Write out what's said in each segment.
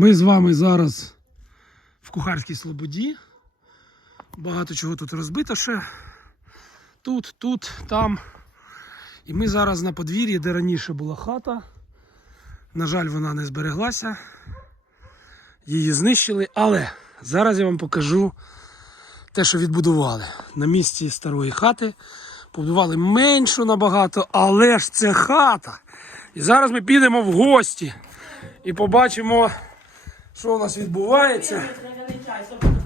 Ми з вами зараз в Кухарській Слободі. Багато чого тут розбито ще. Тут, тут, там. І ми зараз на подвір'ї, де раніше була хата. На жаль, вона не збереглася. Її знищили, але зараз я вам покажу те, що відбудували. На місці старої хати побудували меншу набагато, але ж це хата. І зараз ми підемо в гості і побачимо, що у нас відбувається.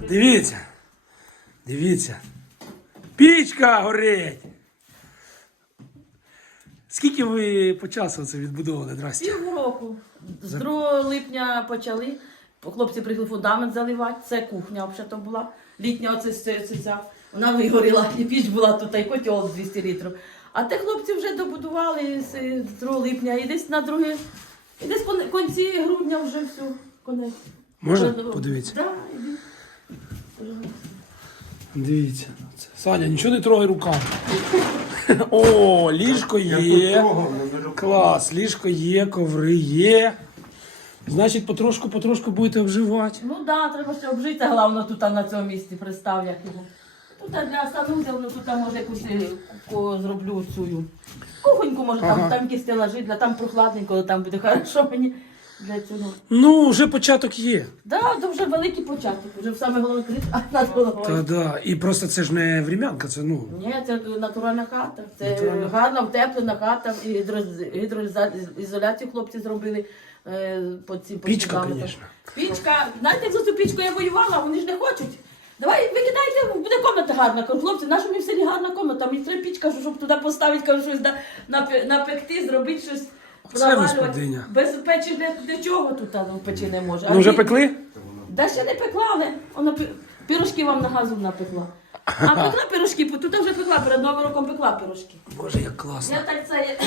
Дивіться. Дивіться. Пічка горить. Скільки ви по часу це відбудовували, здрасте? Півроку. З 2 липня почали. Хлопці прийшли фундамент заливати. Це кухня взагалі була. Літня оце, це, це, ця. Вона вигоріла, і піч була тут, і котел 200 літрів. А те хлопці вже добудували з з 2 липня і десь на друге, і десь в кінці грудня вже все. Конець. Можна Е, подивитися? Да, іди. Дивіться. Це- Саня, нічого не трогай руками. О, ліжко є. Клас, ліжко є, коври є. Значить, потрошку, потрошку будете обживати. Ну так, да, треба ще обжити, головне тут на цьому місці, представ, як його. Тут для санузел, ну тут може якусь е, зроблю цю кухоньку, може Ага. там, там якісь стелажі, для там прохладненько, там буде хорошо мені для цього. Ну, вже початок є. Да, то вже великий початок, вже в саме головне крит, а над головою. Та да. І просто це ж не врем'янка, це ну. Ні, це натуральна хата. Це Натуральна. гарна втеплена хата, і гідроізоляцію хлопці зробили е, по цим по Пічка, конечно. Пічка, знаєте, як за цю пічку я воювала, вони ж не хочуть. Давай викидайте, буде комната гарна. Кажу, хлопці, наша мені в селі гарна комната, мені треба пічка, щоб туди поставити, кажу, щось напе- напекти, зробити щось. Це господиня. Без печі для, для чого тут ну, печі не може. Ну вже ті- пекли? Да ще не пекла, але вона пі- пірожки вам на газу напекла. А пекла пірожки, тут вже пекла, перед Новим роком пекла пірожки. Боже, як класно. Я так це.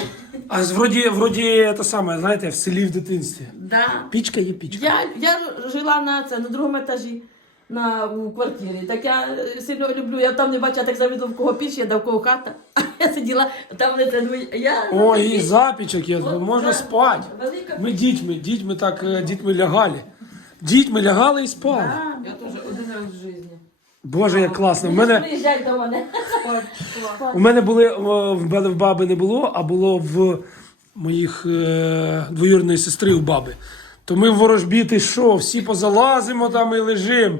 А з- вроді, вроді, те саме, знаєте, в селі в дитинстві. Да. Пічка є пічка. Я, я жила на це на другому етажі на у квартирі. Так я е, сильно люблю. Я там не бачила, так завідомо в кого піч, я дав кого хата. Я сиділа, там не це думаю, я Ой, і запічок є, От, можна да, спати. Велика Ми дітьми, дітьми так, е, дітьми лягали. Дітьми лягали і спали. Да. Я теж один раз в житті. Боже, як класно. У мене, Приїжджай до мене. у мене були, в мене в баби не було, а було в моїх е, двоюрної сестри у баби. То ми в ворожбі ти що, всі позалазимо там і лежим.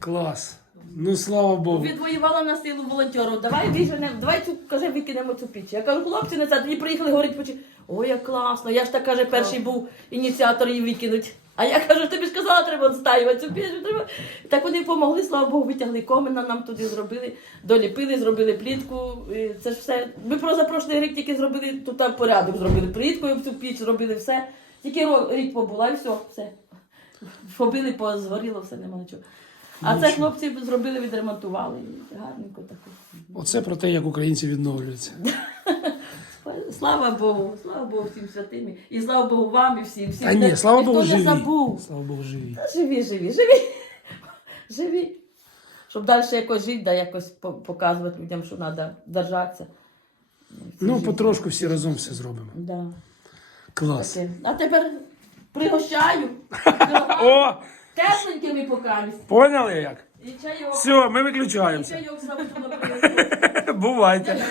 Клас. Ну слава Богу. Відвоювала на силу волонтеру. Давай виженемо, давай цю каже, викинемо цю піч. Я кажу, хлопці не це, тоді приїхали, говорять, почи. Ой, як класно. Я ж так каже, перший був ініціатор її викинуть. А я кажу, тобі ж казала, треба відстаювати цю піч. Треба. Так вони допомогли, слава Богу, витягли комина, нам туди зробили, доліпили, зробили плітку. І Це ж все. Ми про запрошлий рік тільки зробили тут там порядок, зробили пліткою в цю піч, зробили все. Тільки рік побула і все, все. Побили, позгоріло, все, нема нічого. А це хлопці зробили, відремонтували. Гарненько таке. Оце про те, як українці відновлюються. Слава Богу, слава Богу всім святим. І слава Богу вам і всім. всім А ні, слава Богу, живі. забув. Слава Богу, живі. Та Живі, живі, живі. Живі. Щоб далі якось жити, да, якось показувати людям, що треба держатися. Ну, потрошку всі разом все зробимо. Да. Клас. Таке. А тепер пригощаю. О! Тепленькими покамість. Поняли як? І чайок. Все, ми І виключаємося. чайок сразу туди. Бувайте.